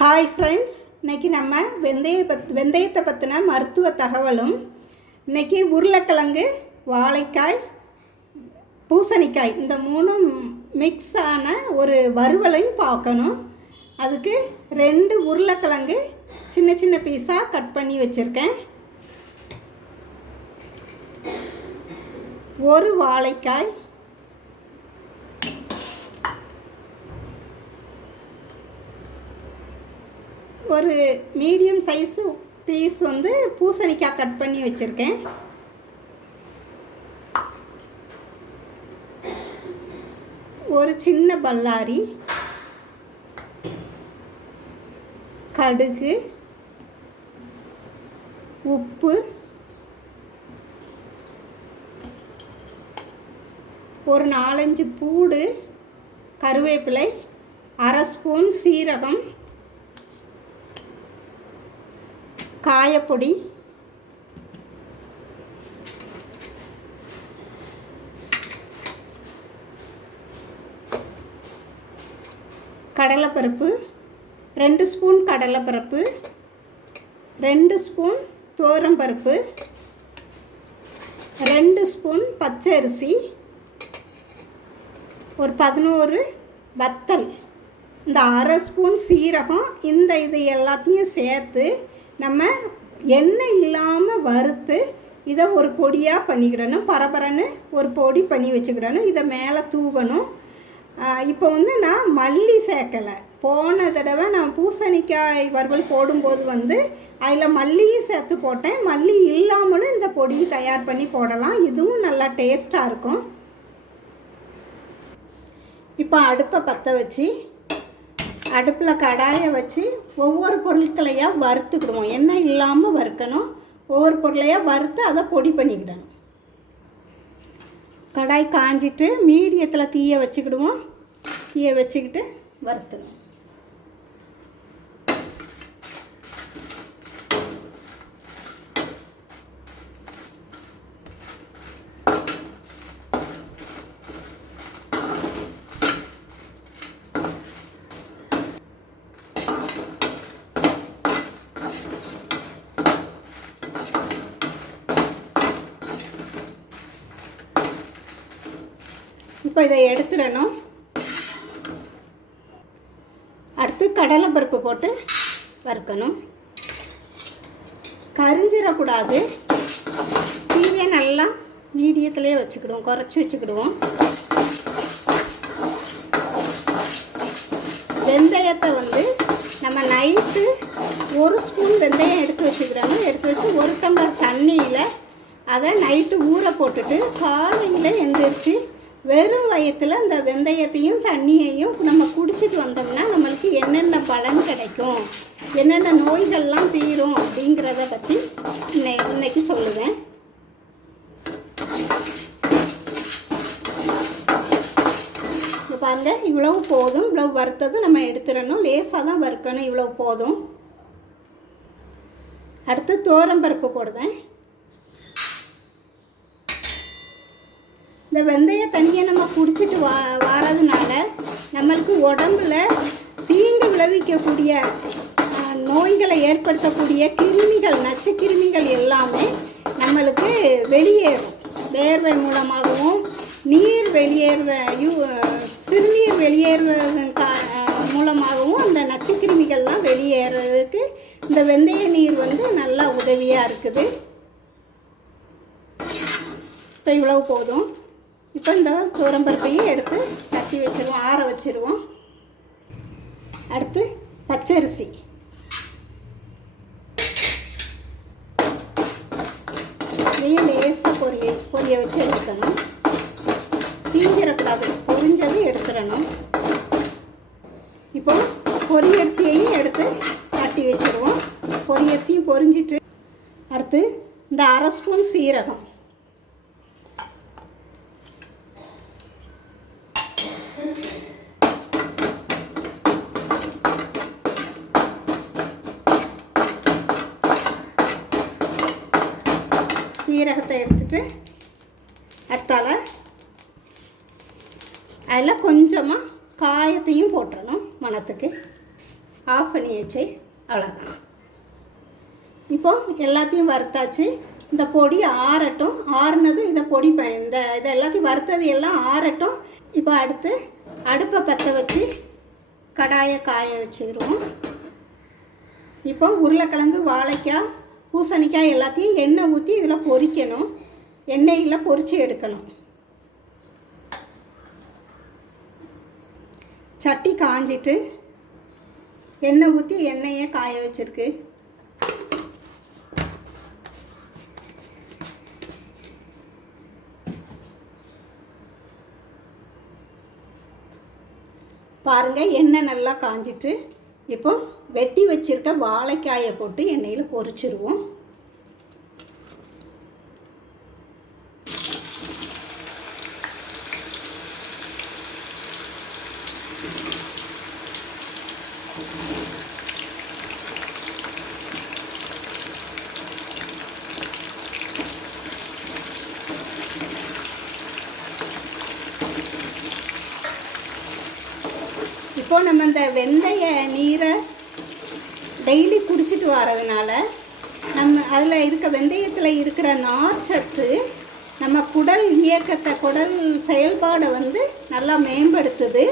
Hi friends இன்றைக்கி நம்ம வெந்தய பத் வெந்தயத்தை பற்றின மருத்துவ தகவலும் இன்றைக்கி உருளைக்கிழங்கு வாழைக்காய் பூசணிக்காய் இந்த மூணும் மிக்ஸ் ஆன ஒரு வறுவலையும் பார்க்கணும். அதுக்கு ரெண்டு உருளைக்கிழங்கு சின்ன சின்ன பீஸாக கட் பண்ணி வச்சுருக்கேன். ஒரு வாழைக்காய் ஒரு மீடியம் சைஸு பீஸ் வந்து பூசணிக்காய் கட் பண்ணி வச்சுருக்கேன். ஒரு சின்ன பல்லாரி கடுகு உப்பு ஒரு நாலஞ்சு பூடு கருவேப்பிலை அரை ஸ்பூன் சீரகம் காயப்பொடி. கடலைப்பருப்பு. ரெண்டு ஸ்பூன் கடலைப்பருப்பு. ரெண்டு ஸ்பூன் பருப்பு. ரெண்டு ஸ்பூன் பச்சை அரிசி ஒரு பதினோரு வத்தல். இந்த அரை ஸ்பூன் சீரகம் இந்த இது எல்லாத்தையும் சேர்த்து நம்ம எண்ணெய் இல்லாமல் வறுத்து இதை ஒரு பொடியாக பண்ணிக்கிடணும். பரபரன்னு ஒரு பொடி பண்ணி வச்சுக்கிடணும். இதை மேலே தூவணும். இப்போ வந்து நான் மல்லி சேர்க்கலை போன தடவை நான் பூசணிக்காய் வறுவல் போடும்போது வந்து அதில் மல்லியும் சேர்த்து போட்டேன். மல்லி இல்லாமலும் இந்த பொடி தயார் பண்ணி போடலாம். இதுவும் நல்லா டேஸ்ட்டாக இருக்கும். இப்போ அடுப்பை பற்ற வச்சு அடுப்பில் கடாயை வச்சு ஒவ்வொரு பொருட்களையாக வறுத்துக்கிடுவோம். எண்ணெய் இல்லாமல் வறுக்கணும்? ஒவ்வொரு பொருளையாக வறுத்து அதை பொடி பண்ணிக்கிடணும். கடாய் காஞ்சிட்டு மீடியத்தில் தீயை வச்சுக்கிடுவோம். தீயை வச்சுக்கிட்டு வறுத்துணும் இப்போ இதை எடுத்துடணும். அடுத்து கடலைப்பருப்பு போட்டு வறுக்கணும். கரிஞ்சிடக்கூடாது. தீயை நல்லா மீடியத்துலேயே வச்சுக்கிடுவோம். குறைச்சி வச்சுக்கிடுவோம். வெந்தயத்தை வந்து நம்ம நைட்டு ஒரு ஸ்பூன் வெந்தயம் எடுத்து வச்சுக்கிறோம் எடுத்து வச்சு ஒரு டம்ளர் தண்ணியில் அதை நைட்டு ஊற போட்டுட்டு காலையில் எந்திரிச்சு வெறும் வயத்தில் அந்த வெந்தயத்தையும் தண்ணியையும் நம்ம குடிச்சிட்டு வந்தோம்னா நம்மளுக்கு என்னென்ன பலன் கிடைக்கும்? என்னென்ன நோய்கள்லாம் தீரும் அப்படிங்கிறத பற்றி இன்னை இன்னைக்கு சொல்லுவேன். இப்போ பாருங்க இவ்வளவு போதும் இவ்வளவு வறுத்தது நம்ம எடுத்துடணும். லேசாக தான் வறுக்கணும் இவ்வளவு போதும். அடுத்து தோரம்பருப்பு போடுவேன். இந்த வெந்தய தண்ணியை நம்ம குடிச்சிட்டு வா வாரதுனால நம்மளுக்கு உடம்புல தீங்கு விளைவிக்கக்கூடிய நோய்களை ஏற்படுத்தக்கூடிய கிருமிகள் நச்சு கிருமிகள் எல்லாமே நம்மளுக்கு வெளியேறும். வேர்வை மூலமாகவும் நீர் வெளியேறுத யூ சிறுநீர் வெளியேறுவதன் கா மூலமாகவும் அந்த நச்சுக்கிருமிகள்லாம் வெளியேறதுக்கு இந்த வெந்தய நீர் வந்து நல்லா உதவியாக இருக்குது. இப்போ இவ்வளவு போதும். இப்போ இந்த துவரம்பருப்பையும் எடுத்து தட்டி வச்சுருவோம் ஆற வச்சுருவோம். அடுத்து பச்சரிசி. இதையும் லேசாக பொரிய பொரிய வச்சு எடுக்கணும். தீஞ்சிடக்கூடாது பொரிஞ்சது எடுத்துடணும். இப்போ பொரியரிசியையும் எடுத்து தட்டி வச்சுருவோம். பொரியரிசியும் பொரிஞ்சிட்டு அடுத்து இந்த அரை ஸ்பூன் சீரகம். எடுத்துட்டு அடுத்தால அதில் கொஞ்சமாக காயத்தையும் போட்டுடணும் மணத்துக்கு. ஆஃப் பண்ணி வச்சு அவ்வளோதான் இப்போ எல்லாத்தையும் வறுத்தாச்சு. இந்த பொடி ஆறட்டும். ஆறுனதும் இந்த பொடி ப இந்த இதை எல்லாத்தையும் வறுத்தது எல்லாம் ஆறட்டும். இப்போ அடுத்து அடுப்பை பற்ற வச்சு கடாயை காய வச்சுக்கிடுவோம் இப்போ உருளைக்கிழங்கு வாழைக்காய் பூசணிக்காய் எல்லாத்தையும் எண்ணெய் ஊற்றி இதில் பொரிக்கணும். எண்ணெயில் பொரித்து எடுக்கணும். சட்டி காஞ்சிட்டு எண்ணெய் ஊற்றி எண்ணெயை காய வச்சிருக்கு. பாருங்கள் எண்ணெய் நல்லா காஞ்சிட்டு இப்போ வெட்டி வச்சிருக்க வாழைக்காயை போட்டு எண்ணெயில் பொரிச்சிருவோம் இப்போ நம்ம இந்த வெந்தய நீரை டெய்லி குடிச்சிட்டு வரதுனால நம்ம அதில் இருக்க வெந்தயத்தில் இருக்கிற நார்ச்சத்து நம்ம குடல் இயக்கத்தை குடல் செயல்பாடை வந்து நல்லா மேம்படுத்துது.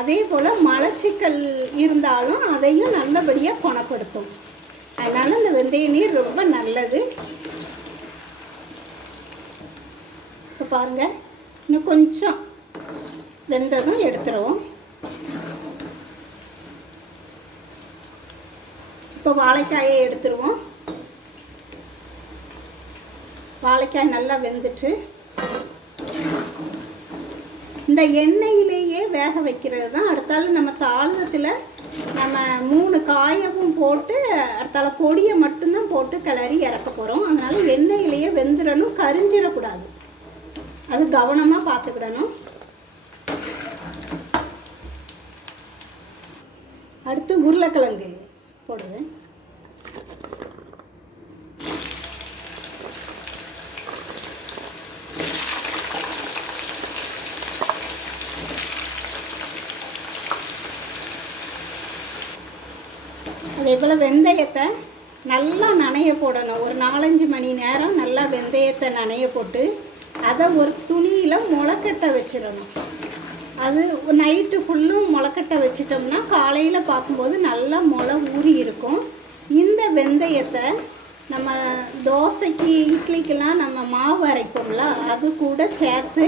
அதே போல் மலச்சிக்கல் இருந்தாலும் அதையும் நல்லபடியாக குணப்படுத்தும். அதனால் இந்த வெந்தய நீர் ரொம்ப நல்லது. இப்போ பாருங்கள் இன்னும் கொஞ்சம் வெந்ததும் எடுத்துருவோம். இப்போ வாழைக்காயை எடுத்துருவோம். வாழைக்காய் நல்லா வெந்துட்டு இந்த எண்ணெயிலேயே வேக வைக்கிறது தான். அடுத்தால நம்ம தாளத்தில் நம்ம மூணு காயவும் போட்டு அடுத்தால பொடியை மட்டும்தான் போட்டு கிளறி இறக்க போகிறோம் அதனால் எண்ணெயிலேயே வெந்துடணும் கரிஞ்சிடக்கூடாது. அது கவனமாக பார்த்துக்கிடணும். அடுத்து உருளைக்கிழங்கு. போடுவேன் அதே போல் வெந்தயத்தை நல்லா நனைய போடணும். ஒரு நாலஞ்சு மணி நேரம் நல்லா வெந்தயத்தை நனைய போட்டு அதை ஒரு துணியில் முளைக்கட்ட வச்சிடணும். அது நைட்டு ஃபுல்லும் முளைக்கட்ட வச்சிட்டோம்னா காலையில் பார்க்கும்போது நல்லா முளை ஊறி இருக்கும். இந்த வெந்தயத்தை நம்ம தோசைக்கு இட்லிக்கெல்லாம் நம்ம மாவு அரைப்போம்ல அது கூட சேர்த்து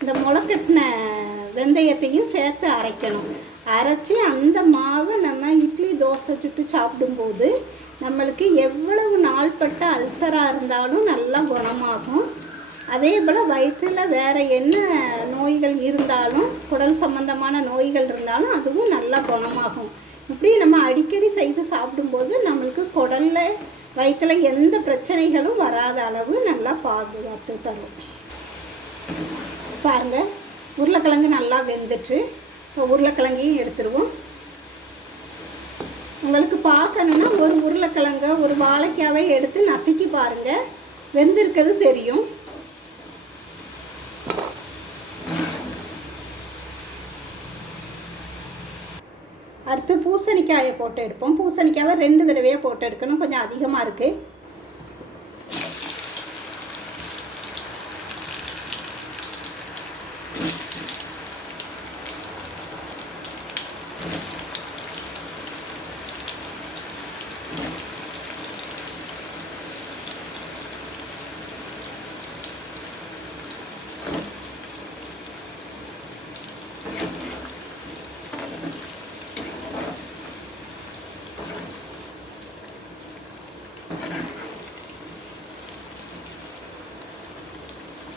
இந்த முளைக்கட்டின வெந்தயத்தையும் சேர்த்து அரைக்கணும். அரைச்சி அந்த மாவை நம்ம இட்லி தோசை சுட்டு சாப்பிடும்போது நம்மளுக்கு எவ்வளவு நாள்பட்ட அல்சராக இருந்தாலும் நல்லா குணமாகும். அதே போல் வயிற்றில் வேறு என்ன நோய்கள் இருந்தாலும் குடல் சம்பந்தமான நோய்கள் இருந்தாலும் அதுவும் நல்லா குணமாகும். இப்படி நம்ம அடிக்கடி செய்து சாப்பிடும்போது நம்மளுக்கு குடலில் வயிற்றில் எந்த பிரச்சனைகளும் வராத அளவு நல்லா பாதுகாத்து தரும். பாருங்கள் உருளைக்கிழங்கு நல்லா வெந்துட்டு இப்போ உருளைக்கிழங்கையும் எடுத்துருவோம். உங்களுக்கு பார்க்கணுன்னா ஒரு உருளைக்கிழங்க ஒரு வாழைக்காவை எடுத்து நசுக்கி பாருங்கள் வெந்திருக்கிறது தெரியும். அடுத்து பூசணிக்காயை போட்டு எடுப்போம். பூசணிக்காவை ரெண்டு தடவையாக போட்டு எடுக்கணும். கொஞ்சம் அதிகமாக இருக்குது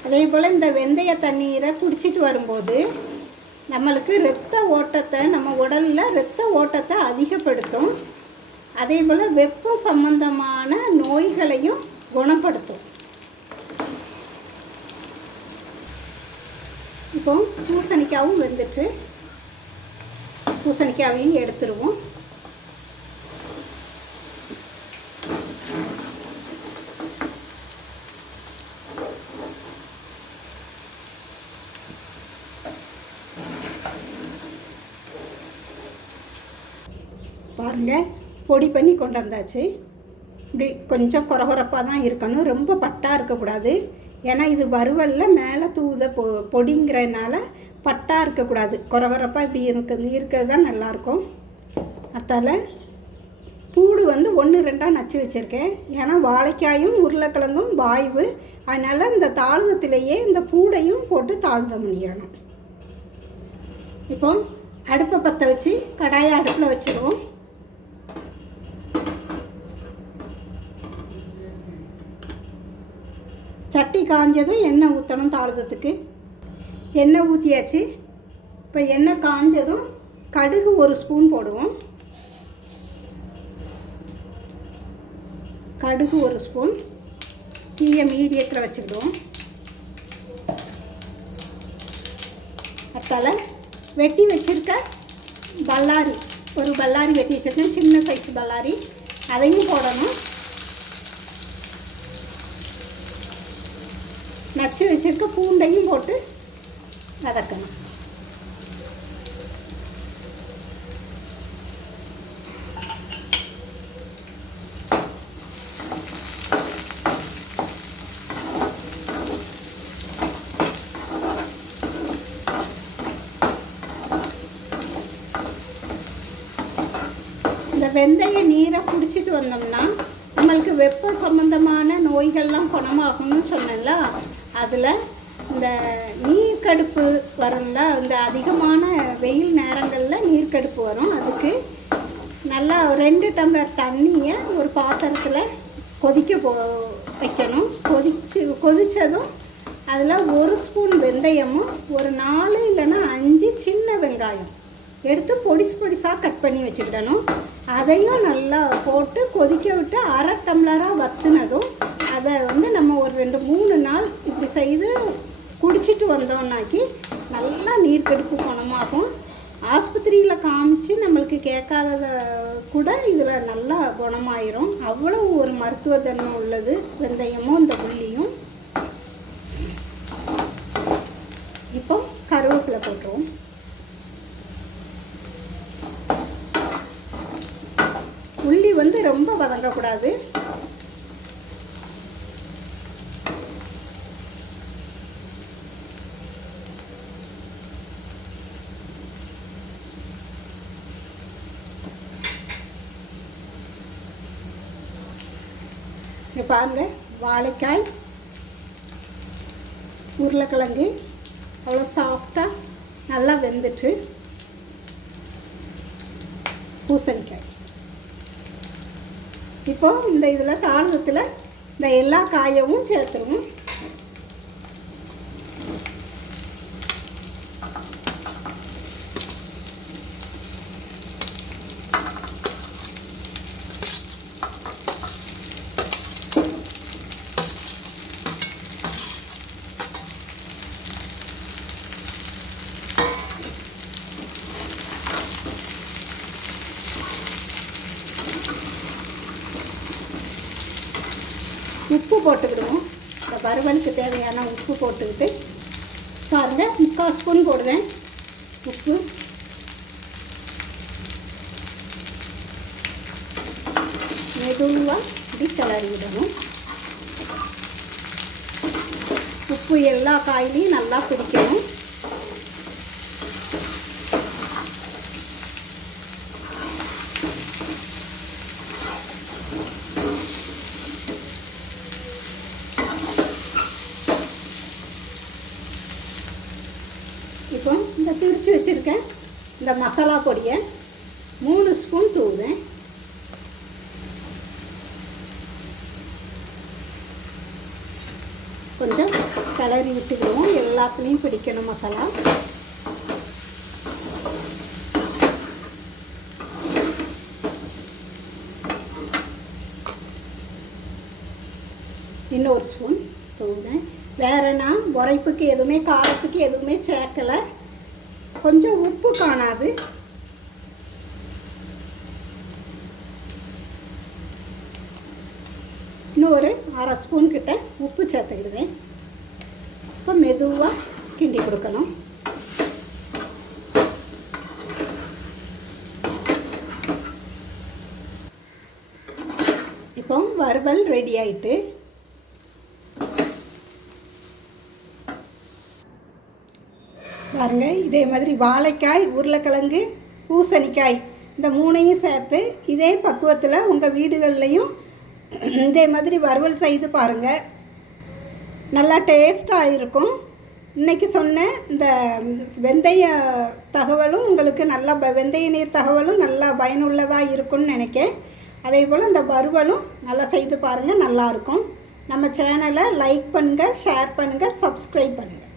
அதே போல் இந்த வெந்தய தண்ணீரை குடிச்சிட்டு வரும்போது நம்மளுக்கு இரத்த ஓட்டத்தை நம்ம உடலில் இரத்த ஓட்டத்தை அதிகப்படுத்தும். அதே போல் வெப்ப சம்பந்தமான நோய்களையும் குணப்படுத்தும். இப்போ பூசணிக்காவும் வெந்துட்டு பூசணிக்காவையும் எடுத்துருவோம். பாருங்க பொடி பண்ணி கொண்டு வந்தாச்சு இப்படி கொஞ்சம் குறகுறப்பாக தான் இருக்கணும். ரொம்ப பட்டாக இருக்கக்கூடாது. ஏன்னா இது வறுவலில் மேலே தூத பொ பொடிங்கிறனால பட்டாக இருக்கக்கூடாது. குறகுறப்பாக இப்படி இருக்கு இருக்கிறது தான் நல்லாயிருக்கும். அத்தால பூடு வந்து ஒன்று ரெண்டாக நச்சு வச்சுருக்கேன். ஏன்னா வாழைக்காயும் உருளைக்கிழங்கும் வாய்வு. அதனால் இந்த தாழ்தத்திலேயே இந்த பூடையும் போட்டு தாழ்தம் பண்ணிடணும். இப்போ அடுப்பை பற்ற வச்சு கடாயை அடுப்பில் வச்சுருவோம் சட்டி காஞ்சதும் எண்ணெய் ஊற்றணும் தாளதத்துக்கு. எண்ணெய் ஊற்றியாச்சு இப்போ எண்ணெய் காஞ்சதும் கடுகு ஒரு ஸ்பூன் போடுவோம். கடுகு ஒரு ஸ்பூன். தீயை மீடியத்தில் வச்சுக்கிடுவோம். அத்தால வெட்டி வச்சுருக்க பல்லாரி ஒரு பல்லாரி வெட்டி வச்சுருக்கேன். சின்ன சைஸ் பல்லாரி. அதையும் போடணும். நச்சு வச்சுருக்க பூண்டையும் போட்டு வதக்கணும். இந்த வெந்தய நீரை குடிச்சிட்டு வந்தோம்னா நம்மளுக்கு வெப்ப சம்பந்தமான நோய்கள்லாம் குணமாகும்னு சொன்னேன்ல அதில் இந்த நீர்க்கடுப்பு வரும்ல இந்த அதிகமான வெயில் நேரங்களில் நீர்க்கடுப்பு வரும். அதுக்கு நல்லா ரெண்டு டம்ளர் தண்ணியை ஒரு பாத்திரத்தில் கொதிக்க போ வைக்கணும். கொதிச்சு கொதித்ததும் அதில் ஒரு ஸ்பூன் வெந்தயமும் ஒரு நாலு இல்லைன்னா அஞ்சு சின்ன வெங்காயம் எடுத்து பொடிசு பொடிசாக கட் பண்ணி வச்சுக்கிடணும். அதையும் நல்லா போட்டு கொதிக்க விட்டு அரை டம்ளராக வத்துனதும் அதை வந்து நம்ம ஒரு ரெண்டு மூணு நாள் இப்படி செய்து குடிச்சிட்டு வந்தோம்னாக்கி நல்லா நீர் நீர்க்கடுப்பு குணமாகும். ஆஸ்பத்திரியில் காமிச்சு நம்மளுக்கு கேட்காதத கூட இதில் நல்லா குணமாயிரும். அவ்வளோ ஒரு மருத்துவ தன்மை உள்ளது வெந்தயமும் இந்த உள்ளியும் இப்போ கருவேப்பிலை போட்டுருவோம். உள்ளி வந்து ரொம்ப வதங்கக்கூடாது. இங்கே பாருங்க வாழைக்காய் உருளைக்கிழங்கு அவ்வளோ சாஃப்டாக நல்லா வெந்துட்டு பூசணிக்காய். இப்போது இந்த இதில் தாளத்தில் இந்த எல்லா காயவும் சேர்த்துருவோம் உப்பு போட்டுக்கிடுவோம் லெமனுக்கு தேவையான உப்பு போட்டுக்கிட்டு பாருங்கள் முக்கால் ஸ்பூன் போடுவேன். உப்பு. மெதுவாக இப்படி கிளறி விடணும் உப்பு எல்லா காயிலையும் நல்லா பிடிக்கணும் இப்போ இந்த வச்சுருக்கேன் இந்த மசாலா பொடியை மூணு ஸ்பூன் தூவுறேன். கொஞ்சம் கிளறி விட்டுக்கிடுவோம் எல்லாத்துலேயும் பிடிக்கணும் மசாலா. இன்னொரு ஸ்பூன் தூவேன் வேறு நான் உரைப்புக்கு எதுவுமே காரத்துக்கு எதுவுமே சேர்க்கலை. கொஞ்சம் உப்பு காணாது. இன்னும் ஒரு அரை ஸ்பூன் கிட்ட உப்பு சேர்த்துக்கிடுவேன். இப்போ மெதுவாக கிண்டி கொடுக்கணும். இப்போ வறுவல் ரெடி ஆயிட்டு பாருங்கள் இதே மாதிரி வாழைக்காய் உருளைக்கிழங்கு பூசணிக்காய் இந்த மூணையும் சேர்த்து இதே பக்குவத்தில் உங்கள் வீடுகள்லையும் இதே மாதிரி வறுவல் செய்து பாருங்கள் நல்லா டேஸ்ட்டாக இருக்கும். இன்றைக்கி சொன்ன இந்த வெந்தய தகவலும் உங்களுக்கு நல்லா வெந்தய நீர் தகவலும் நல்லா பயனுள்ளதாக இருக்கும்னு நினைக்கேன். அதே போல் இந்த வறுவலும் நல்லா செய்து பாருங்கள் நல்லாயிருக்கும் நம்ம சேனலை லைக் பண்ணுங்கள் ஷேர் பண்ணுங்கள் சப்ஸ்கிரைப் பண்ணுங்கள்